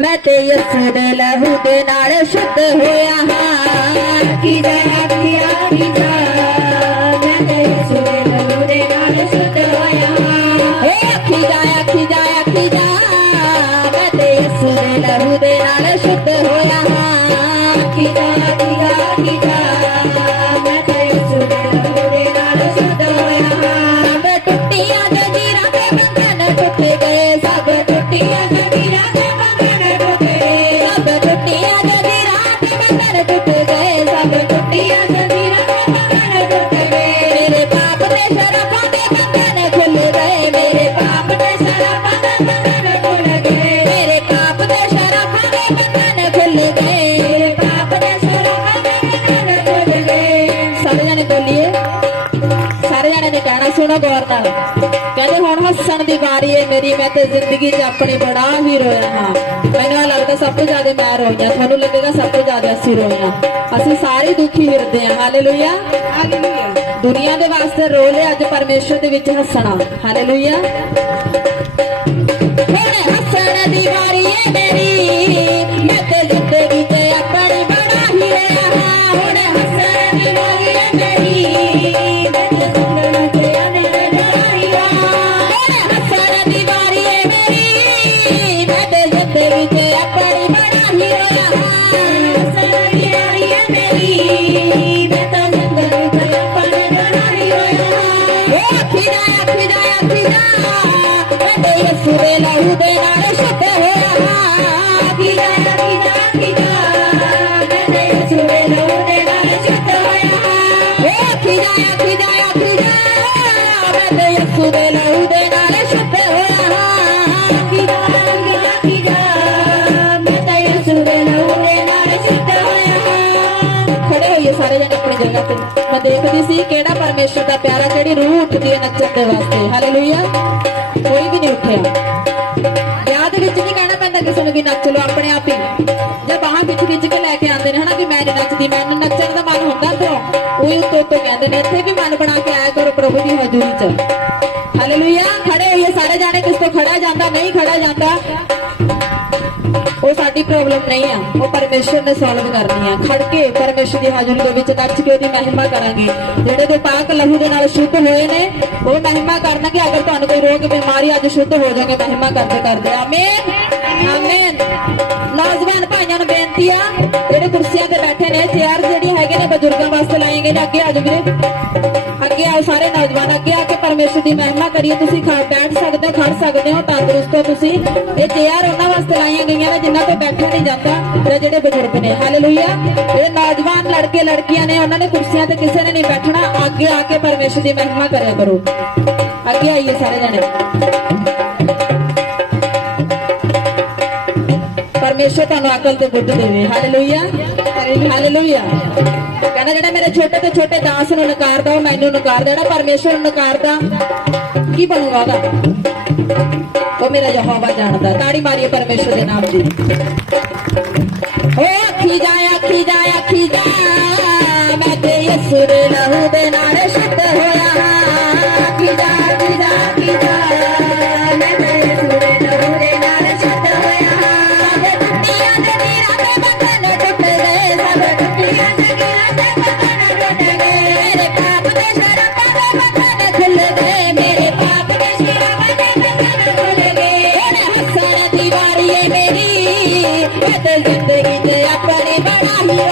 ਮੈਂ ਤੇ ਯਸੂ ਦੇ ਲਹੂ ਦੇ ਨਾਲ ਸ਼ੁੱਧ ਹੋਇਆ ਹਾਂ। ਕੀ ਜਾ ਆਖਿਆ ਸੁਣੋ ਗੌਰ ਨਾਲ ਕਹਿੰਦੇ ਹੁਣ ਹੱਸਣ ਦੀ ਵਾਰੀ ਏ ਮੇਰੀ ਮੈਂ ਤੇ ਜ਼ਿੰਦਗੀ 'ਚ ਆਪਣੀ ਬੜਾ ਹੀ ਰੋਇਆ ਹਾਂ। ਮੈਨੂੰ ਲੱਗਦਾ ਸਭ ਤੋਂ ਜ਼ਿਆਦਾ ਮੈਂ ਹਾਂ। ਤੁਹਾਨੂੰ ਲੱਗੇਗਾ ਸਭ ਤੋਂ ਜ਼ਿਆਦਾ ਅਸੀਂ ਹਾਂ। ਅਸੀਂ ਸਾਰੇ ਦੁਖੀ ਫਿਰਦੇ ਹਾਂ। ਹਾਲੇਲੂਇਆ। ਹਾਲੇਲੂਇਆ। ਦੁਨੀਆ ਦੇ ਵਾਸਤੇ ਰੋ ਲਿਆ ਅੱਜ ਪਰਮੇਸ਼ਰ ਦੇ ਵਿੱਚ ਹੱਸਣਾ। ਹਾਲੇਲੂਇਆ। ਹੁਣ ਹੱਸਣ ਦੀ ਵਾਰੀ ਏ ਮੇਰੀ ਦੇ ਨਾਲ ਸ਼ੁੱਧ ਹੋਇਆ ਹਾਂ ਅੱਖੀ ਜਾ ਮੈਂ ਯਿਸੂ ਦੇ ਲਹੂ ਦੇ ਨਾਲ ਸ਼ੁੱਧ ਹੋਇਆ ਹਾਂ ਓ ਅੱਖੀ ਜਾ ਮੈਂ ਯਿਸੂ ਦੇ ਲਹੂ ਦੇ ਨਾਲ ਸ਼ੁੱਧ ਹੋਇਆ ਹਾਂ ਅੱਖੀ ਜਾ ਮੈਂ ਯਿਸੂ ਦੇ ਲਹੂ ਦੇ ਨਾਲ ਸ਼ੁੱਧ ਹੋਇਆ ਖੜੇ ਹੋਈਏ ਸਾਰੇ ਜਣੇ ਆਪਣੀ ਜਗ੍ਹਾ ਤੇ। ਮੈਂ ਦੇਖਦੀ ਸੀ ਕਿਹੜਾ ਪਰਮੇਸ਼ਰ ਦਾ ਪਿਆਰਾ, ਕਿਹੜੀ ਰੂਹ ਉੱਠਦੀ ਹੈ ਨੱਚਣ ਦੇ ਵਾਸਤੇ। ਹਾਲੇਲੂਇਆ ਕੋਈ ਵੀ ਨਹੀਂ ਉੱਠਿਆ। ਦੇ ਵਿੱਚ ਨਹੀਂ ਕਹਿਣਾ ਪੈਂਦਾ ਕਿਸੇ ਨੂੰ ਵੀ ਨੱਚ ਲਓ ਆਪਣੇ ਆਪ ਹੀ। ਜਾਂ ਬਾਹਾਂ ਵਿੱਚ ਖਿੱਚ ਕੇ ਲੈ ਕੇ ਆਉਂਦੇ ਨੇ, ਹਨਾ ਕਿ ਮੈਂ ਨਹੀਂ ਨੱਚਦੀ ਮੈਨੂੰ ਨੱਚਣ ਦਾ ਮਨ ਹੁੰਦਾ ਅੰਦਰੋਂ ਉਹੀ ਉੱਤੋਂ ਉੱਤੋਂ ਕਹਿੰਦੇ ਨੇ, ਇੱਥੇ ਵੀ ਮਨ ਬਣਾ ਕੇ ਆਇਆ ਕਰੋ, ਪ੍ਰਭੂ ਦੀ ਹਜ਼ੂਰੀ ਉਹ ਨਹੀਂ ਆ। ਉਹ ਪਰਮੇਸ਼ਰ ਨੇ ਸੋਲਵ ਕਰਨੀ ਆ। ਖੜ ਕੇ ਪਰਮੇਸ਼ਰ ਦੀ ਹਾਜ਼ਰੀ ਦੇ ਵਿੱਚ ਨੱਚ ਕੇ ਉਹਦੀ ਮਹਿਮਾ ਕਰਾਂਗੇ। ਜਿਹੜੇ ਦੇ ਪਾਕ ਲਹੂ ਦੇ ਨਾਲ ਸ਼ੁੱਧ ਹੋਏ ਨੇ, ਉਹ ਮਹਿਮਾ ਕਰਨਗੇ। ਅਗਰ ਤੁਹਾਨੂੰ ਕੋਈ ਰੋਗ, ਬਿਮਾਰੀ ਅੱਜ ਸ਼ੁੱਧ ਹੋ ਜਾਓਗੇ ਮਹਿਮਾ ਕਰਦੇ ਕਰਦੇ। ਆਮੀਨ। ਆਮੀਨ। ਨੌਜਵਾਨ ਭਾਈਆਂ ਨੂੰ ਬੇਨਤੀ ਆ ਜਿਹੜੇ ਕੁਰਸੀਆਂ ਤੇ ਬੈਠੇ ਨੇ ਚੇਅਰ ਜਿਹੜੀ ਹੈਗੇ ਨੇ ਬਜ਼ੁਰਗਾਂ ਵਾਸਤੇ ਲਾਏ ਗਏ ਨੇ, ਅੱਗੇ ਆ ਜਾਓ ਵੀਰੇ। ਅੱਗੇ ਆਓ ਸਾਰੇ ਨੌਜਵਾਨ, ਅੱਗੇ ਆ ਕੇ ਪਰਮੇਸ਼ਰ ਦੀ ਮਹਿਮਾ ਕਰੀਏ। ਤੁਸੀਂ ਖੜ ਬੈਠ ਸਕਦੇ ਹੋ, ਖੜ ਸਕਦੇ ਹੋ, ਤੰਦਰੁਸਤ ਹੋ ਤੁਸੀਂ। ਇਹ ਚੇਅਰ ਉਹਨਾਂ ਵਾਸਤੇ ਲਾਈਆਂ ਗਈਆਂ ਨੇ, ਜਿਨ੍ਹਾਂ ਤੋਂ ਬੈਠਾ ਨਹੀਂ ਜਾਂਦਾ, ਤੇ ਜਿਹੜੇ ਬਜ਼ੁਰਗ ਨੇ। ਹਾਲੇਲੂਇਆ ਇਹ ਨੌਜਵਾਨ ਲੜਕੇ, ਲੜਕੀਆਂ ਨੇ, ਉਹਨਾਂ ਨੇ ਕੁਰਸੀਆਂ ਤੇ ਕਿਸੇ ਨੇ ਨਹੀਂ ਬੈਠਣਾ। ਅੱਗੇ ਆ ਕੇ ਪਰਮੇਸ਼ਰ ਦੀ ਮਹਿਮਾ ਕਰਿਆ ਕਰੋ। ਅੱਗੇ ਆਈਏ ਸਾਰੇ ਜਣੇ। ਪਰਮੇਸ਼ਰ ਤੁਹਾਨੂੰ ਅਕਲ ਤੇ ਬੁੱਧ ਦੇਵੇ। ਹਾਲੇਲੂਇਆ ਹਾਲੇਲੂਇਆ ਕਹਿੰਦਾ, ਜਿਹੜਾ ਮੇਰੇ ਛੋਟੇ ਤੋਂ ਛੋਟੇ ਦਾਸ ਨੂੰ ਨਕਾਰਦਾ, ਉਹ ਮੈਨੂੰ ਨਕਾਰਦਾ। ਜਿਹੜਾ ਪਰਮੇਸ਼ਰ ਨੂੰ ਨਕਾਰਦਾ, ਕੀ ਬਣੂਗਾ ਉਹਦਾ? ਉਹ ਮੇਰਾ ਯਹੋਵਾ ਜਾਣਦਾ। ਤਾੜੀ ਮਾਰੀਏ ਪਰਮੇਸ਼ਰ ਦੇ ਨਾਮ ਦੀ। ਓ ਅੱਖੀ ਜਾ ਅੱਖੀ ਜਾ ਅੱਖੀ ਜਾ ਮੈਂ ਤੇ ਯਿਸੂ ਦੇ ਲਹੂ ਦੇ ਨਾਲ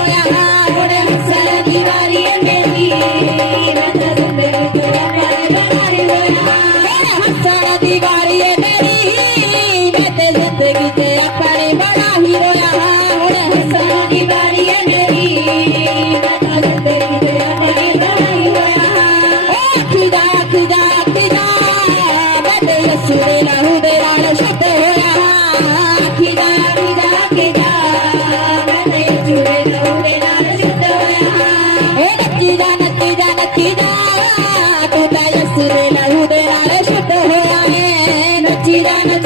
ਬੜਾ ਲਹੂ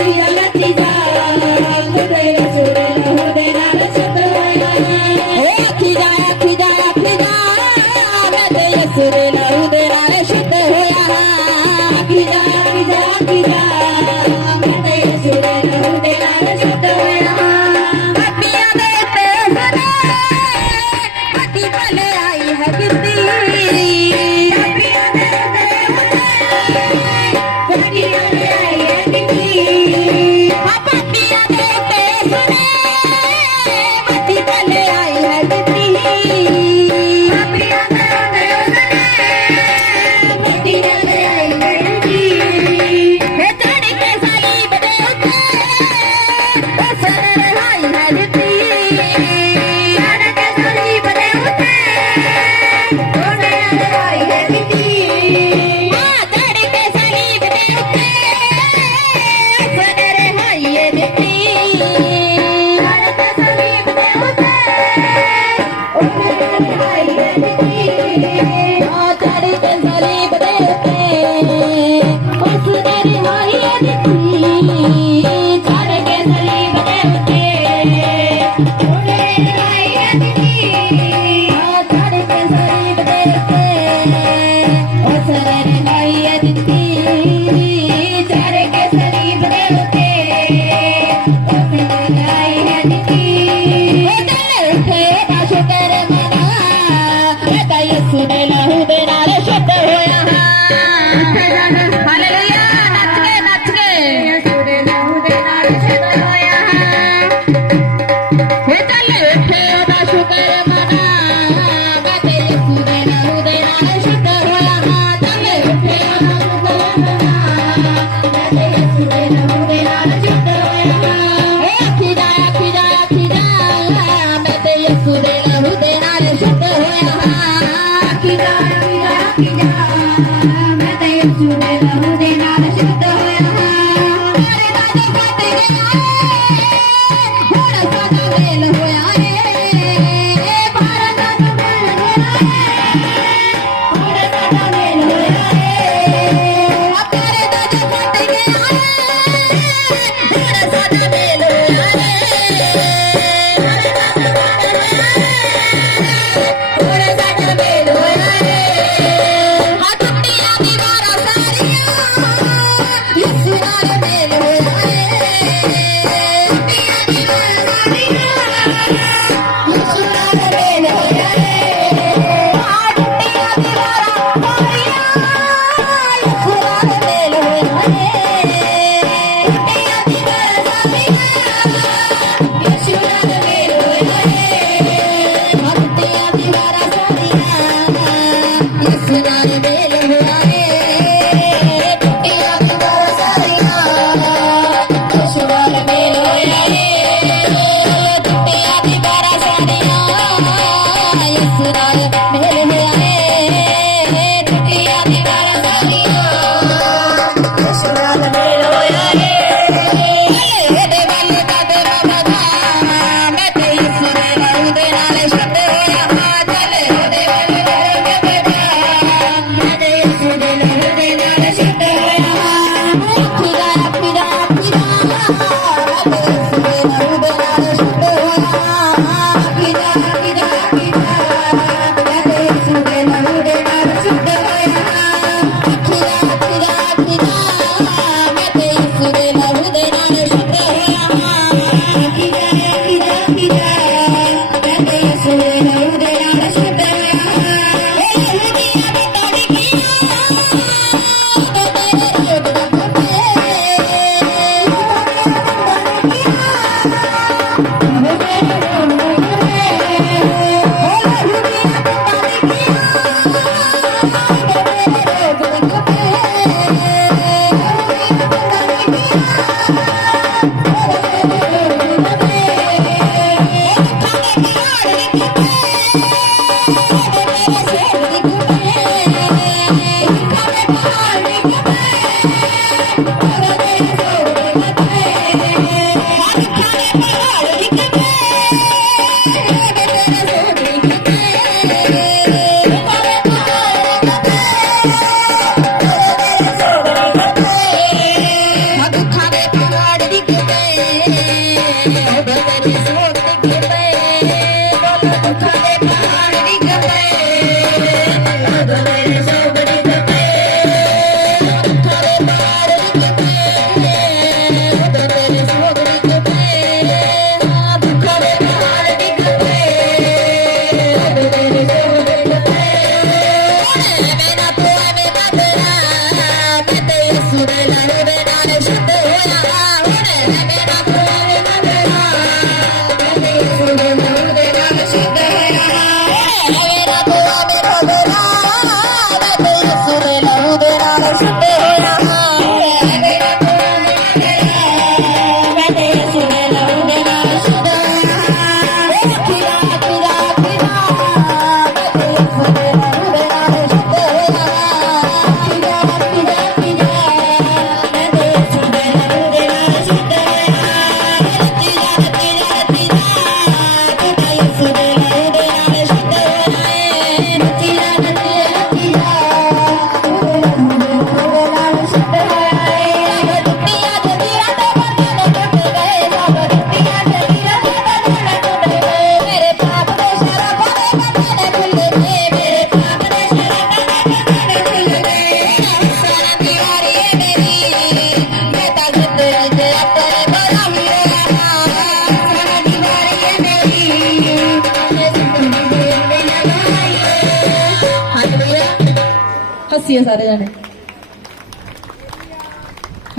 ਹੱਸੀਏ ਸਾਰੇ ਜਾਣੇ।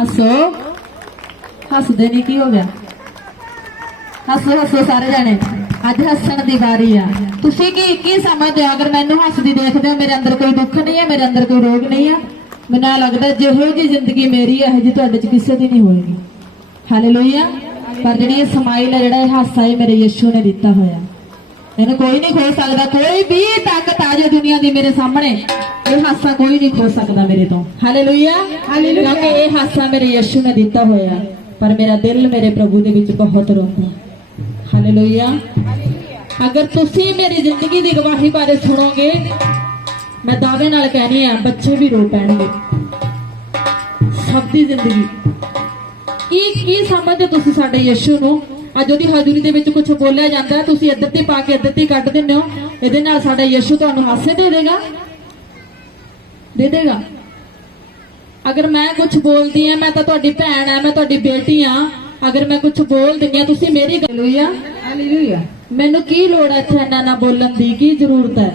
ਹੱਸੋ। ਹੱਸਦੇ ਨਹੀਂ ਕੀ ਹੋ ਗਿਆ? ਹੱਸੋ ਹੱਸੋ ਸਾਰੇ ਜਾਣੇ। ਅੱਜ ਹੱਸਣ ਦੀ ਵਾਰੀ ਆ। ਤੁਸੀਂ ਕੀ ਕੀ ਸਮਝਦੇ ਹੋ? ਅਗਰ ਮੈਨੂੰ ਹੱਸਦੀ ਦੇਖਦੇ ਹੋ, ਮੇਰੇ ਅੰਦਰ ਕੋਈ ਦੁੱਖ ਨਹੀਂ ਹੈ, ਮੇਰੇ ਅੰਦਰ ਕੋਈ ਰੋਗ ਨਹੀਂ ਆ। ਮੈਨੂੰ ਲੱਗਦਾ ਜਿਹੋ ਜੀ ਜ਼ਿੰਦਗੀ ਮੇਰੀ ਹੈ ਜੀ ਤੁਹਾਡੇ ਚ ਕਿਸੇ ਦੀ ਨਹੀਂ ਹੋਏਗੀ। ਹਾਲੇਲੂਇਆ ਪਰ ਜਿਹੜੀ ਇਹ ਸਮਾਈਲ ਹੈ ਜਿਹੜਾ ਇਹ ਹਾਸਾ ਹੈ ਮੇਰੇ ਯਿਸੂ ਨੇ ਦਿੱਤਾ ਹੋਇਆ। ਇਹਨੂੰ ਕੋਈ ਨਹੀਂ ਖੋ ਸਕਦਾ ਕੋਈ ਵੀ ਤਾਕਤ ਆ ਜਾਏ ਦੁਨੀਆ ਦੀ ਮੇਰੇ ਸਾਹਮਣੇ ਇਹ ਹਾਸਾ ਕੋਈ ਨਹੀਂ ਖੋ ਸਕਦਾ ਮੇਰੇ ਤੋਂ। ਹਾਲੇਲੂਇਆ ਹਾਲੇਲੂਇਆ ਕਿਉਂਕਿ ਇਹ ਹਾਸਾ ਮੇਰੇ ਯਿਸੂ ਨੇ ਦਿੱਤਾ ਹੋਇਆ। ਪਰ ਮੇਰਾ ਦਿਲ ਮੇਰੇ ਪ੍ਰਭੂ ਦੇ ਵਿੱਚ ਬਹੁਤ ਰੋਂਦਾ। ਹਾਲੇਲੂਇਆ ਅਗਰ ਤੁਸੀਂ ਮੇਰੀ ਜ਼ਿੰਦਗੀ ਦੀ ਗਵਾਹੀ ਬਾਰੇ ਸੁਣੋਗੇ ਮੈਂ ਦਾਅਵੇ ਨਾਲ ਕਹਿਣੀ ਆ ਬੱਚੇ ਵੀ ਰੋ ਪੈਣਗੇ। ਸਭ ਦੀ ਜ਼ਿੰਦਗੀ। ਕੀ ਕੀ ਸਮਝਦੇ ਤੁਸੀਂ ਸਾਡੇ ਯਿਸੂ ਨੂੰ? ਅੱਜ ਉਹਦੀ ਹਾਜ਼ਰੀ ਦੇ ਵਿੱਚ ਕੁਝ ਬੋਲਿਆ ਜਾਂਦਾ ਤੁਸੀਂ ਇੱਧਰ ਦੀ ਪਾ ਕੇ ਇੱਧਰ ਦੀ ਕੱਢ ਦਿੰਦੇ ਹੋ। ਇਹਦੇ ਨਾਲ ਸਾਡਾ ਯਿਸੂ ਤੁਹਾਨੂੰ ਹਾਸੇ ਦੇ ਦੇਗਾ। ਦੇ ਦੇਗਾ। ਅਗਰ ਮੈਂ ਕੁਝ ਬੋਲਦੀ ਆ ਮੈਂ ਤਾਂ ਤੁਹਾਡੀ ਭੈਣ ਆ ਮੈਂ ਤੁਹਾਡੀ ਬੇਟੀ ਆ ਅਗਰ ਮੈਂ ਕੁਝ ਬੋਲ ਦਿੰਦੀ ਆ ਤੁਸੀਂ ਮੇਰੀ ਗੱਲੂਆ ਹਾਲੇਲੂਇਆ ਮੈਨੂੰ ਕੀ ਲੋੜ ਹੈ ਇੱਥੇ ਇੰਨਾ ਨਾ ਬੋਲਣ ਦੀ? ਕੀ ਜ਼ਰੂਰਤ ਹੈ?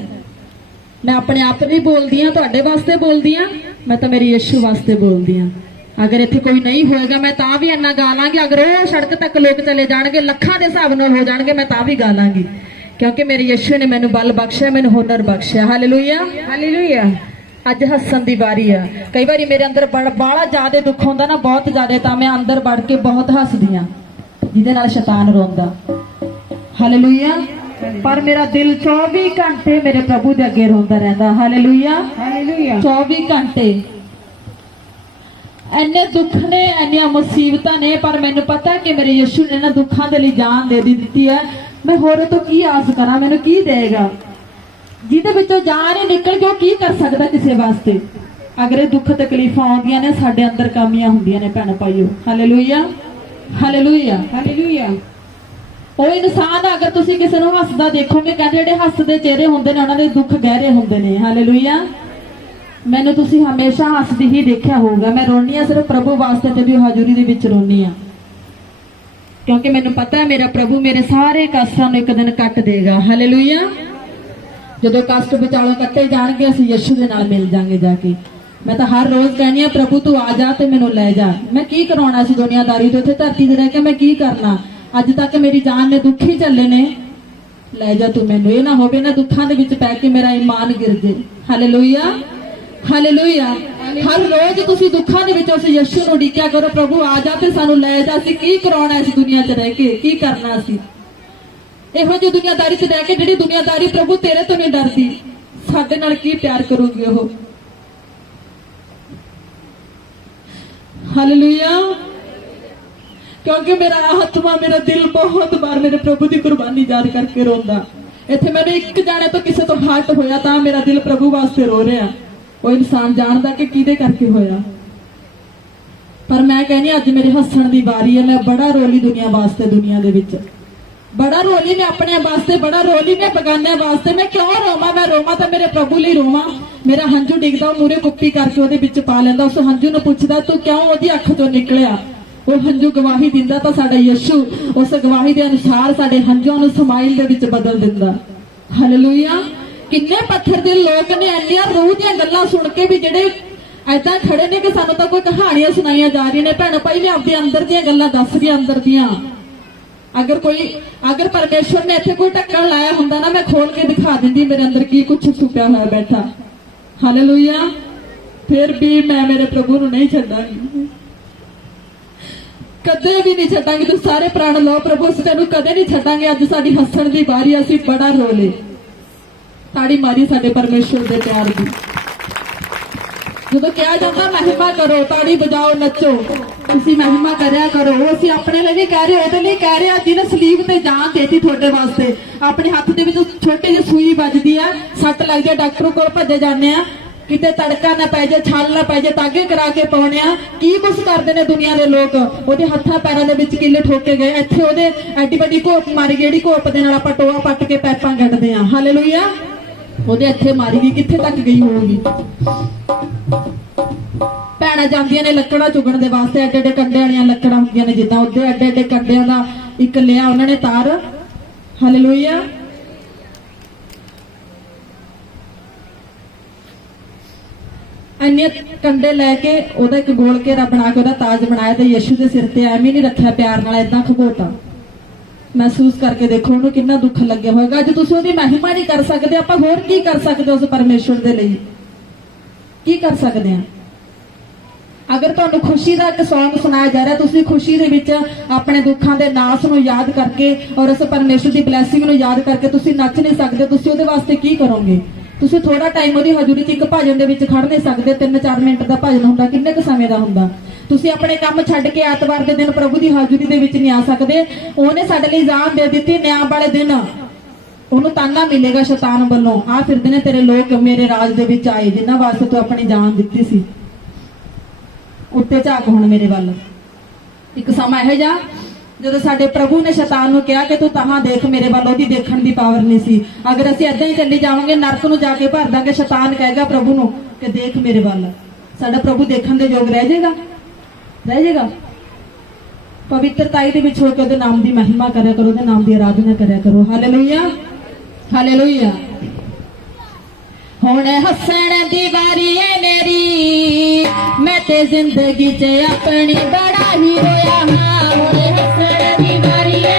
ਮੈਂ ਆਪਣੇ ਆਪ ਲਈ ਬੋਲਦੀ ਆ ਤੁਹਾਡੇ ਵਾਸਤੇ ਬੋਲਦੀ ਆ ਮੈਂ ਤਾਂ ਮੇਰੀ ਯਿਸੂ ਵਾਸਤੇ ਬੋਲਦੀ ਆ ਅਗਰ ਇੱਥੇ ਕੋਈ ਨਹੀਂ ਹੋਏਗਾ ਮੈਂ ਤਾਂ ਵੀ ਇੰਨਾ ਗਾ ਲਾਂਗੀ। ਅਗਰ ਉਹ ਸੜਕ ਤੱਕ ਲੋਕ ਚਲੇ ਜਾਣਗੇ ਲੱਖਾਂ ਦੇ ਹਿਸਾਬ ਨਾਲ ਹੋ ਜਾਣਗੇ ਮੈਂ ਤਾਂ ਵੀ ਗਾ ਲਾਂਗੀ। ਕਿਉਂਕਿ ਮੇਰੇ ਯਿਸੂ ਨੇ ਮੈਨੂੰ ਬਲ ਬਖਸ਼ਿਆ ਮੈਨੂੰ ਹੁਨਰ ਬਖਸ਼ਿਆ। ਹਾਲੇਲੂਇਆ ਹਾਲੇਲੂਇਆ ਅੱਜ ਹੱਸਣ ਦੀ ਵਾਰੀ ਆ। ਕਈ ਵਾਰੀ ਮੇਰੇ ਅੰਦਰ ਬੜਾ ਜ਼ਿਆਦਾ ਦੁੱਖ ਹੁੰਦਾ ਨਾ ਬਹੁਤ ਜ਼ਿਆਦਾ ਤਾਂ ਮੈਂ ਅੰਦਰ ਵੜ ਕੇ ਬਹੁਤ ਹੱਸਦੀ ਆ ਜਿਹਦੇ ਨਾਲ ਸ਼ੈਤਾਨ ਰੋਂਦਾ। ਹਾਲੇਲੂਇਆ ਪਰ ਮੇਰਾ ਦਿਲ 24 ਘੰਟੇ ਮੇਰੇ ਪ੍ਰਭੂ ਦੇ ਅੱਗੇ ਰੋਂਦਾ ਰਹਿੰਦਾ। ਹਾਲੇਲੂਇਆ ਹਾਲੇਲੂਇਆ 24 ਘੰਟੇ। ਐਨੇ ਦੁੱਖ ਨੇ ਐਨੀਆਂ ਮੁਸੀਬਤਾਂ ਨੇ ਪਰ ਮੈਨੂੰ ਪਤਾ ਕਿ ਮੇਰੇ ਯਿਸੂ ਨੇ ਨਾ ਦੁੱਖਾਂ ਦੇ ਲਈ ਜਾਨ ਦੇ ਦਿੱਤੀ ਹੈ। ਮੈਂ ਹੋਰ ਤੋਂ ਕੀ ਆਸ ਕਰਾਂ? ਮੈਨੂੰ ਕੀ ਦੇਗਾ ਜਿਹਦੇ ਵਿੱਚੋਂ ਜਾਨ ਹੀ ਨਿਕਲ ਕੇ ਉਹ ਕੀ ਕਰ ਸਕਦਾ ਕਿਸੇ ਵਾਸਤੇ? ਅਗਰ ਇਹ ਦੁੱਖ ਤਕਲੀਫਾਂ ਆਉਂਦੀਆਂ ਨੇ ਸਾਡੇ ਅੰਦਰ ਕਾਮੀਆਂ ਹੁੰਦੀਆਂ ਨੇ ਭੈਣ ਭਾਈਓ। ਹਾਲੇਲੂਇਆ ਹਾਲੇਲੂਇਆ ਹਾਲੇਲੂਇਆ ਉਹ ਇਨਸਾਨ ਅਗਰ ਤੁਸੀਂ ਕਿਸੇ ਨੂੰ ਹੱਸਦਾ ਦੇਖੋਗੇ ਕਹਿੰਦੇ ਜਿਹੜੇ ਹੱਸਦੇ ਚਿਹਰੇ ਹੁੰਦੇ ਨੇ ਉਹਨਾਂ ਦੇ ਦੁੱਖ ਗਹਿਰੇ ਹੁੰਦੇ ਨੇ। ਹਾਲੇਲੂਇਆ ਮੈਨੂੰ ਤੁਸੀਂ ਹਮੇਸ਼ਾ ਹੱਸਦੀ ਹੀ ਦੇਖਿਆ ਹੋਊਗਾ। ਮੈਂ ਰੋਣੀ ਆ ਸਿਰਫ ਪ੍ਰਭੂ ਵਾਸਤੇ ਤੇ ਵੀ ਉਹ ਦੇ ਵਿੱਚ ਰੋਣੀ ਆ ਕਿਉਂਕਿ ਮੈਨੂੰ ਪਤਾ ਹੈ ਮੇਰਾ ਪ੍ਰਭੂ ਮੇਰੇ ਸਾਰੇ ਕਸ਼ਟਾਂ ਨੂੰ ਇੱਕ ਦਿਨ ਕੱਟ ਦੇਗਾ। ਹਾਲੇਲੂਇਆ ਜਦੋਂ ਕਸ਼ਟ ਵਿਚਾਲੋਂ ਕੱਟੇ ਜਾਣਗੇ, ਅਸੀਂ ਯਿਸੂ ਦੇ ਨਾਲ ਮਿਲ ਜਾਾਂਗੇ ਜਾ ਕੇ। ਮੈਂ ਤਾਂ ਹਰ ਰੋਜ਼ ਕਹਿੰਦੀ ਆ ਪ੍ਰਭੂ ਤੂੰ ਆ ਜਾ ਤੇ ਮੈਨੂੰ ਲੈ ਜਾ। ਮੈਂ ਕੀ ਕਰਾਉਣਾ ਸੀ ਦੁਨੀਆਦਾਰੀ ਤੋਂ? ਇੱਥੇ ਧਰਤੀ ਤੇ ਰਹਿ ਕੇ ਮੈਂ ਕੀ ਕਰਨਾ? ਅੱਜ ਤੱਕ ਮੇਰੀ ਜਾਨ ਨੇ ਦੁੱਖ ਹੀ ਚੱਲੇ ਨੇ। ਲੈ ਜਾ ਤੂੰ ਮੈਨੂੰ। ਇਹ ਨਾ ਹੋਵੇ ਨਾ ਦੁੱਖਾਂ ਦੇ ਵਿੱਚ ਪੈ ਕੇ ਮੇਰਾ ਈਮਾਨ ਗਿਰ ਜੇ। ਹਾਲੇਲੂਇਆ ਹਾਲੇਲੂਇਆ ਹਰ ਰੋਜ਼ ਤੁਸੀਂ ਦੁੱਖਾਂ ਦੇ ਵਿੱਚ ਉਸ ਯਿਸੂ ਨੂੰ ਡੀਕਿਆ ਕਰੋ, ਪ੍ਰਭੂ, ਆ ਜਾ ਤੇ ਸਾਨੂੰ ਲੈ ਜਾ। ਅਸੀਂ ਕੀ ਕਰਾਉਣਾ ਇਸ ਦੁਨੀਆ 'ਚ ਰਹਿ ਕੇ? ਕੀ ਕਰਨਾ ਸੀ ਇਹੋ ਜਿਹੀ ਦੁਨੀਆਦਾਰੀ 'ਚ ਰਹਿ ਕੇ ਜਿਹੜੀ ਦੁਨੀਆਦਾਰੀ ਪ੍ਰਭੂ ਤੇਰੇ ਤੋਂ ਨਹੀਂ ਡਰਦੀ, ਸਾਡੇ ਨਾਲ ਕੀ ਪਿਆਰ ਕਰੂਗੀ ਉਹ? ਹਾਲੇਲੂਇਆ ਕਿਉਂਕਿ ਮੇਰਾ ਆਤਮਾ, ਮੇਰਾ ਦਿਲ ਬਹੁਤ ਵਾਰ ਮੇਰੇ ਪ੍ਰਭੂ ਦੀ ਕੁਰਬਾਨੀ ਯਾਦ ਕਰਕੇ ਰੋਂਦਾ। ਇੱਥੇ ਮੈਨੂੰ ਇੱਕ ਜਾਣੇ ਤੋਂ ਕਿਸੇ ਤੋਂ ਹਰਟ ਹੋਇਆ ਤਾਂ ਮੇਰਾ ਦਿਲ ਪ੍ਰਭੂ ਵਾਸਤੇ ਰੋ ਰਿਹਾ। ਉਹ ਇਨਸਾਨ ਜਾਣਦਾ ਕਿ ਕਿਹਦੇ ਕਰਕੇ ਹੋਇਆ। ਪਰ ਮੈਂ ਕਹਿੰਦੀ ਅੱਜ ਮੇਰੇ ਹੱਸਣ ਦੀ ਵਾਰੀ ਹੈ, ਮੈਂ ਬੜਾ ਰੋਲੀ ਦੁਨੀਆ ਵਾਸਤੇ, ਦੁਨੀਆ ਦੇ ਵਿੱਚ। ਬੜਾ ਰੋਲੀ ਮੈਂ ਆਪਣੇ ਵਾਸਤੇ, ਬੜਾ ਰੋਲੀ ਮੈਂ ਬਗਾਨਿਆਂ ਵਾਸਤੇ, ਮੈਂ ਕਿਉਂ ਰੋਵਾਂ? ਮੈਂ ਰੋਵਾਂ ਤਾਂ ਮੇਰੇ ਪ੍ਰਭੂ ਲਈ ਰੋਵਾਂ। ਮੇਰਾ ਹੰਝੂ ਡਿੱਗਦਾ ਮੂਰੇ ਕੁੱਪੀ ਕਰਕੇ ਉਹਦੇ ਵਿੱਚ ਪਾ ਲੈਂਦਾ, ਉਸ ਹੰਝੂ ਨੂੰ ਪੁੱਛਦਾ, ਤੂੰ ਕਿਉਂ ਉਹਦੀ ਅੱਖ ਤੋਂ ਨਿਕਲਿਆ? ਉਹ ਹੰਝੂ ਗਵਾਹੀ ਦਿੰਦਾ ਤਾਂ ਸਾਡਾ ਯਿਸੂ ਉਸ ਗਵਾਹੀ ਦੇ ਅਨੁਸਾਰ ਸਾਡੇ ਹੰਝੂਆਂ ਨੂੰ ਸਮਾਈਲ ਦੇ ਵਿੱਚ ਬਦਲ ਦਿੰਦਾ। ਹਾਲੇਲੂਇਆ ਕਿੰਨੇ ਪੱਥਰ ਦੇ ਲੋਕ ਨੇ ਇੰਨੀਆਂ ਰੂਹ ਦੀਆਂ ਗੱਲਾਂ ਸੁਣ ਕੇ ਵੀ ਜਿਹੜੇ ਐਦਾਂ ਖੜੇ ਨੇ ਕਿ ਸਾਨੂੰ ਤਾਂ ਕੋਈ ਕਹਾਣੀਆਂ ਸੁਣਾਈਆਂ ਜਾ ਰਹੀਆਂ ਨੇ। ਭੈਣ ਭਾਈ ਨੇ ਆਪਦੇ ਅੰਦਰ ਦੀਆਂ ਗੱਲਾਂ ਦੱਸ ਗਿਆ ਅੰਦਰ ਦੀਆਂ। ਅਗਰ ਕੋਈ, ਅਗਰ ਪਰਮੇਸ਼ਵਰ ਨੇ ਇੱਥੇ ਕੋਈ ਢੱਕਣ ਲਾਇਆ ਹੁੰਦਾ ਨਾ, ਮੈਂ ਖੋਲ ਕੇ ਦਿਖਾ ਦਿੰਦੀ ਮੇਰੇ ਅੰਦਰ ਕੀ ਕੁਝ ਛੁਪਿਆ ਹੋਇਆ ਬੈਠਾ। ਹਾਲੇਲੂਇਆ ਫਿਰ ਵੀ ਮੈਂ ਮੇਰੇ ਪ੍ਰਭੂ ਨੂੰ ਨਹੀਂ ਛੱਡਾਂਗੀ। ਕਦੇ ਵੀ ਨਹੀਂ ਛੱਡਾਂਗੇ। ਤੂੰ ਸਾਰੇ ਪ੍ਰਾਣ ਲਓ ਪ੍ਰਭੂ, ਅਸੀਂ ਤੈਨੂੰ ਕਦੇ ਨਹੀਂ ਛੱਡਾਂਗੇ। ਅੱਜ ਸਾਡੀ ਹੱਸਣ ਦੀ ਵਾਰੀ ਅਸੀਂ ਬੜਾ ਰੋਲੇ। ਤਾੜੀ ਮਾਰੀ ਸਾਡੇ ਪਰਮੇਸ਼ਵਰ ਦੇ ਪਿਆਰ ਦੀ। ਜਦੋਂ ਕਿਹਾ ਜਾਂਦਾ ਮਹਿਮਾ ਕਰੋ ਤਾੜੀ ਵਜਾਓ ਨੱਚੋ। ਤੁਸੀਂ ਮਹਿਮਾ ਕਰਿਆ ਕਰੋ। ਉਹ ਅਸੀਂ ਆਪਣੇ ਲਈ ਨਹੀਂ ਕਹਿ ਰਹੇ ਉਹਦੇ ਲਈ ਕਹਿ ਰਹੇ ਆ ਜਿਹਨੇ ਸਲੀਬ ਤੇ ਜਾਨ ਦੇਤੀ ਤੁਹਾਡੇ ਵਾਸਤੇ। ਆਪਣੇ ਹੱਥ ਦੇ ਵਿੱਚ ਛੋਟੀ ਜਿਹੀ ਸੂਈ ਵੱਜਦੀ ਆ ਸੱਟ ਲੱਗਦੀ ਆ ਡਾਕਟਰ ਕੋਲ ਭੱਜੇ ਜਾਂਦੇ ਆ। ਕਿਤੇ ਤੜਕਾ ਨਾ ਪੈ ਜਾਏ ਛਾਲ ਨਾ ਪੈ ਜਾਏ ਤਾਗੇ ਕਰਾ ਕੇ ਪਾਉਣੇ ਆ। ਕੀ ਕੁਛ ਕਰਦੇ ਨੇ ਦੁਨੀਆ ਦੇ ਲੋਕ? ਉਹਦੇ ਹੱਥਾਂ ਪੈਰਾਂ ਦੇ ਵਿੱਚ ਕਿੱਲੇ ਠੋਕੇ ਗਏ। ਇੱਥੇ ਉਹਦੇ ਐਡੀ ਵੱਡੀ ਘੋਪ ਮਾਰੀ ਗਈ, ਜਿਹੜੀ ਘੋਪ ਦੇ ਨਾਲ ਆਪਾਂ ਟੋਆ ਪੱਟ ਕੇ ਪੈਪਾਂ ਗੱਡਦੇ ਆ। ਹਾਲੇਲੂਇਆ ਉਹਦੇ ਇੱਥੇ ਮਾਰੀ ਗਈ ਕਿੱਥੇ ਤੱਕ ਗਈ ਹੋਊਗੀ? ਭੈਣਾਂ ਜਾਂਦੀਆਂ ਨੇ ਲੱਕੜਾਂ ਚੁਗਣ ਦੇ ਵਾਸਤੇ ਐਡੇ ਐਡੇ ਕੰਡੇ ਵਾਲੀਆਂ ਲੱਕੜਾਂ ਹੁੰਦੀਆਂ ਨੇ, ਜਿੱਦਾਂ ਉਹਦੇ ਐਡੇ ਐਡੇ ਕੰਡਿਆਂ ਦਾ ਇੱਕ ਲਿਆ ਉਹਨਾਂ ਨੇ ਤਾਰ। ਹਾਲੇਲੂਇਆ ਇੰਨੇ ਕੰਡੇ ਲੈ ਕੇ ਉਹਦਾ ਇੱਕ ਗੋਲ ਘੇਰਾ ਬਣਾ ਕੇ ਉਹਦਾ ਤਾਜ ਬਣਾਇਆ ਤੇ ਯਿਸੂ ਦੇ ਸਿਰ ਤੇ ਐਵੇਂ ਨਹੀਂ ਰੱਖਿਆ ਪਿਆਰ ਨਾਲ ਇਦਾਂ ਖਬੋਤਾ। ਮਹਿਸੂਸ ਕਰਕੇ ਦੇਖੋ ਉਹਨੂੰ ਕਿੰਨਾ ਦੁੱਖ ਲੱਗਿਆ ਹੋਵੇਗਾ ਅੱਜ ਤੁਸੀਂ ਉਹਦੀ ਮਹਿਮਾ ਨਹੀਂ ਕਰ ਸਕਦੇ, ਆਪਾਂ ਹੋਰ ਕੀ ਕਰ ਸਕਦੇ ਉਸ ਪਰਮੇਸ਼ਵਰ ਦੇ ਲਈ? ਕੀ ਕਰ ਸਕਦੇ ਹਾਂ ਅਗਰ ਤੁਹਾਨੂੰ ਖੁਸ਼ੀ ਦਾ ਇੱਕ Song ਸੁਣਾਇਆ ਜਾ ਰਿਹਾ, ਤੁਸੀਂ ਖੁਸ਼ੀ ਦੇ ਵਿੱਚ ਆਪਣੇ ਦੁੱਖਾਂ ਦੇ ਨਾਸ ਨੂੰ ਯਾਦ ਕਰਕੇ ਔਰ ਉਸ ਪਰਮੇਸ਼ਰ ਦੀ ਬਲੇਸਿੰਗ ਨੂੰ ਯਾਦ ਕਰਕੇ ਤੁਸੀਂ ਨੱਚ ਨਹੀਂ ਸਕਦੇ, ਤੁਸੀਂ ਉਹਦੇ ਵਾਸਤੇ ਕੀ ਕਰੋਗੇ? ਤੁਸੀਂ ਥੋੜਾ ਟਾਈਮ ਉਹਦੀ ਹਜ਼ੂਰੀ 'ਚ ਇੱਕ ਭਜਨ ਦੇ ਵਿੱਚ ਖੜ ਨਹੀਂ ਸਕਦੇ 3-4 ਮਿੰਟ ਦਾ ਭਜਨ ਹੁੰਦਾ, ਕਿੰਨੇ ਕੁ ਸਮੇਂ ਦਾ ਹੁੰਦਾ? ਤੁਸੀਂ ਆਪਣੇ ਕੰਮ ਛੱਡ ਕੇ ਐਤਵਾਰ ਦੇ ਦਿਨ ਪ੍ਰਭੂ ਦੀ ਹਾਜ਼ਰੀ ਦੇ ਵਿੱਚ ਨਹੀਂ ਆ ਸਕਦੇ। ਉਹਨੇ ਸਾਡੇ ਲਈ ਜਾਨ ਦੇ ਦਿੱਤੀ, ਨਿਆਂ ਵਾਲੇ ਦਿਨ। ਉਹਨੂੰ ਤਾਨਾ ਮਿਲੇਗਾ ਸ਼ੈਤਾਨ ਵੱਲੋਂ। ਆ ਫਿਰਦੇ ਨੇ ਤੇਰੇ ਲੋਕ, ਮੇਰੇ ਰਾਜ ਦੇ ਵਿੱਚ ਆਏ, ਜਿਨ੍ਹਾਂ ਵਾਸਤੇ ਤੂੰ ਆਪਣੀ ਜਾਨ ਦਿੱਤੀ ਸੀ। ਉੱਤੇ ਝਾਕ ਹੁਣ ਮੇਰੇ ਵੱਲ। ਇੱਕ ਸਮਾਂ ਇਹੋ ਜਿਹਾ, ਜਦੋਂ ਸਾਡੇ ਪ੍ਰਭੂ ਨੇ ਸ਼ੈਤਾਨ ਨੂੰ ਕਿਹਾ ਕਿ ਤੂੰ ਤਹਾਂ ਦੇਖ, ਮੇਰੇ ਵੱਲ ਉਹਦੀ ਦੇਖਣ ਦੀ ਪਾਵਰ ਨਹੀਂ ਸੀ। ਅਗਰ ਅਸੀਂ ਏਦਾਂ ਹੀ ਚੱਲੀ ਜਾਵਾਂਗੇ, ਨਰਕ ਨੂੰ ਜਾ ਕੇ ਭਰ ਦਾਂਗੇ, ਸ਼ੈਤਾਨ ਕਹੇਗਾ ਪ੍ਰਭੂ ਨੂੰ ਕਿ ਦੇਖ ਮੇਰੇ ਵੱਲ। ਸਾਡਾ ਪ੍ਰਭੂ ਦੇਖਣ ਦੇ ਯੋਗ ਰਹਿ ਜਾਏਗਾ। ਰਹਿ ਜਾਏਗਾ। ਪਵਿੱਤਰਤਾਈ ਦੇ ਵਿੱਚ ਹੋ ਕੇ ਉਹਦੇ ਨਾਮ ਦੀ ਮਹਿਮਾ ਕਰਿਆ ਕਰੋ, ਉਹਦੇ ਨਾਮ ਦੀ ਆਰਾਧਨਾ ਕਰਿਆ ਕਰੋ। ਹਾਲੇਲੂਇਆ ਹਾਲੇਲੂਇਆ ਹੁਣ ਹੱਸਣ ਦੀ ਵਾਰੀ ਏ ਮੇਰੀ, ਮੈਂ ਤੇ ਜ਼ਿੰਦਗੀ 'ਚ ਆਪਣੀ ਬੜਾ ਹੀ ਰੋਇਆ ਹਾਂ। ਹੁਣ ਹੱਸਣ ਦੀ ਵਾਰੀ ਏ